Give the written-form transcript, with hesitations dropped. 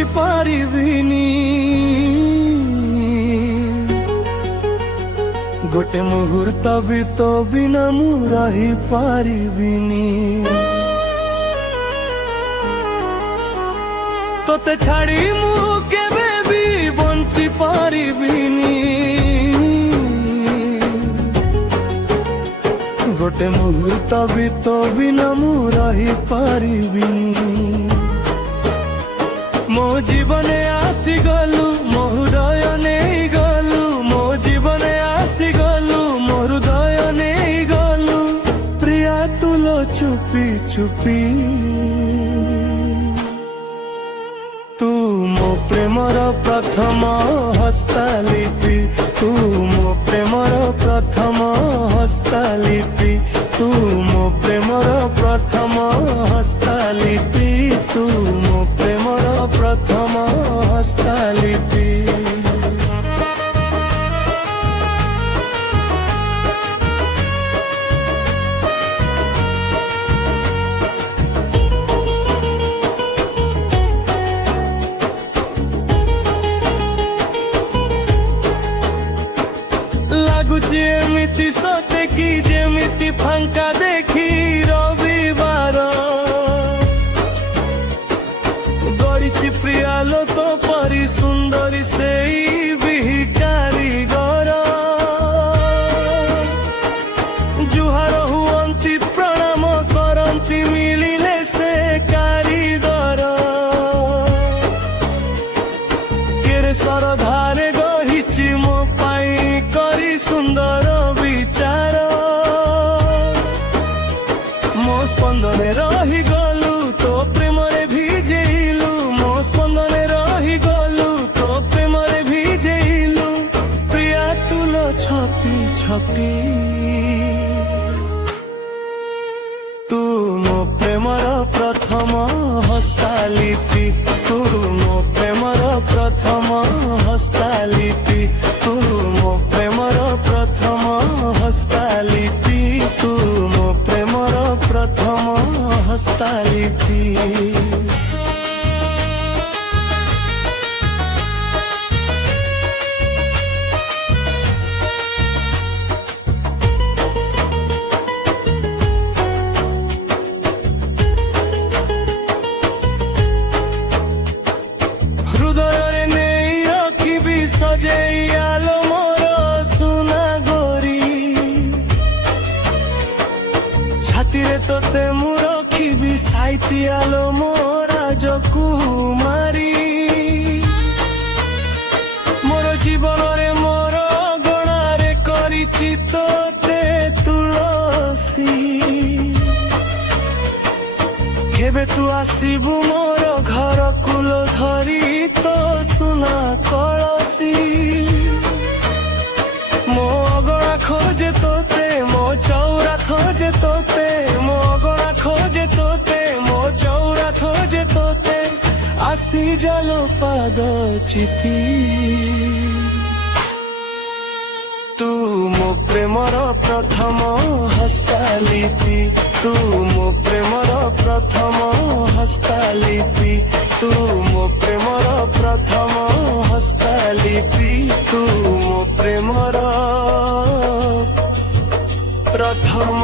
ବଞ୍ଚି ପାରିବିନି ଗୋଟେ ମୁହୂର୍ତ୍ତ ବି ତୋ ବିନା ମୁଁ ରହି ପାରିବିନି ତୋତେ ଛାଡ଼ି ମୁଁ କେବେ ବି ବଞ୍ଚି ପାରିବିନି ଗୋଟେ ମୁହୂର୍ତ୍ତ ବି ତୋ ବିନା ମୁଁ ରହି ପାରିବିନି ମୋ ଜୀବନେ ଆସିଗଲୁ ମୋ ହୃଦୟ ନେଇଗଲୁ ମୋ ଜୀବନେ ଆସିଗଲୁ ମୋ ହୃଦୟ ନେଇଗଲୁ ପ୍ରିୟା ତୁ ଲୋ ଚୁପି ଚୁପି ତୁ ମୋ ପ୍ରେମର ପ୍ରଥମ ହସ୍ତଲିପି ତୁ ମୋ ପ୍ରେମର ପ୍ରଥମ ହସ୍ତଲିପି ତୁ ମୋ ପ୍ରେମର ପ୍ରଥମ ହସ୍ତଲିପି ତୁ ମୋ ପ୍ରେମର ପ୍ରଥମ ହସ୍ତଲିପି ଲାଗୁଛି ଏମିତି ସତେ କି ଯେମିତି ଫାଙ୍କା ଦେଖି ରବିବାର ଗଡ଼ିଛି ପ୍ରିୟା ଲୋ ତୋ ପରି ସୁନ୍ଦରୀ ସେଇ ବିହି କାରିଗର ଜୁହାର ହୁଅନ୍ତି ପ୍ରଣାମ କରନ୍ତି ମିଳିଲେ ସେ କାରିଗର କେରେ ସରଧାରେ ଗଢ଼ିଛି ମୋ ପାଇଁ କରି ସୁନ୍ଦର ବିଚାର ମୋ ସ୍ପନ୍ଦନେ ରହିଗଲୁ ତୋ ପ୍ରେମରେ ଭିଜେଇଲୁ ମୋ ସ୍ପନ୍ଦନେ ରହିଗଲୁ ତୋ ପ୍ରେମରେ ଭିଜେଇଲୁ ପ୍ରିୟା ତୁ ଲୋ ଛପି ଛପି ତୁ ମୋ ପ୍ରେମର ପ୍ରଥମ ହସ୍ତଲିପି ତୁ ମୋ ପ୍ରେମର ପ୍ରଥମ ହସ୍ତଲିପି ତୁ ମୋ ପ୍ରେମର ପ୍ରଥମ ହସ୍ତଲିପି ତୁ ମୋ ପ୍ରେମର ପ୍ରଥମ ହସ୍ତଲିପି ହୃଦୟରେ ନେଇ ରଖିବି ସଜେଇ ଆଲୋ ମୋର ସୁନା ଗୋରି ଛାତିରେ ତୋତେ ମୁଁ ରଖିବି ସାଇତି ଆଲୋ ମୋ ରାଜକୁମାରୀ ମୋର ଜୀବନରେ ମୋର ଗଣାରେ କରିଛି ତୋତେ ତୁଳସୀ କେବେ ତୁ ଆସିବୁ ମୋର ଘର କୁଲ ଧରି ତ ସୁନା କଳସୀ ମୋ ଅଗଣା ଖୋଜେ ତୋତେ ମୋ ଚଉରା ଖୋଜେ ତୋତେ ମୋ ଅଗଣା ଖୋଜେ ତୋତେ ମୋ ଚଉରା ଖୋଜେ ତୋତେ ଆସି ଜାଲୋ ପାଦ ଚିପି ତୁ ମୋ ପ୍ରେମର ପ୍ରଥମ ହସ୍ତଲିପି ତୁ ମୋ ପ୍ରେମର ପ୍ରଥମ ହସ୍ତଲିପି ତୁ ମୋ ପ୍ରେମର ପ୍ରଥମ ହସ୍ତଲିପି ତୁ ମୋ ପ୍ରେମର ପ୍ରଥମ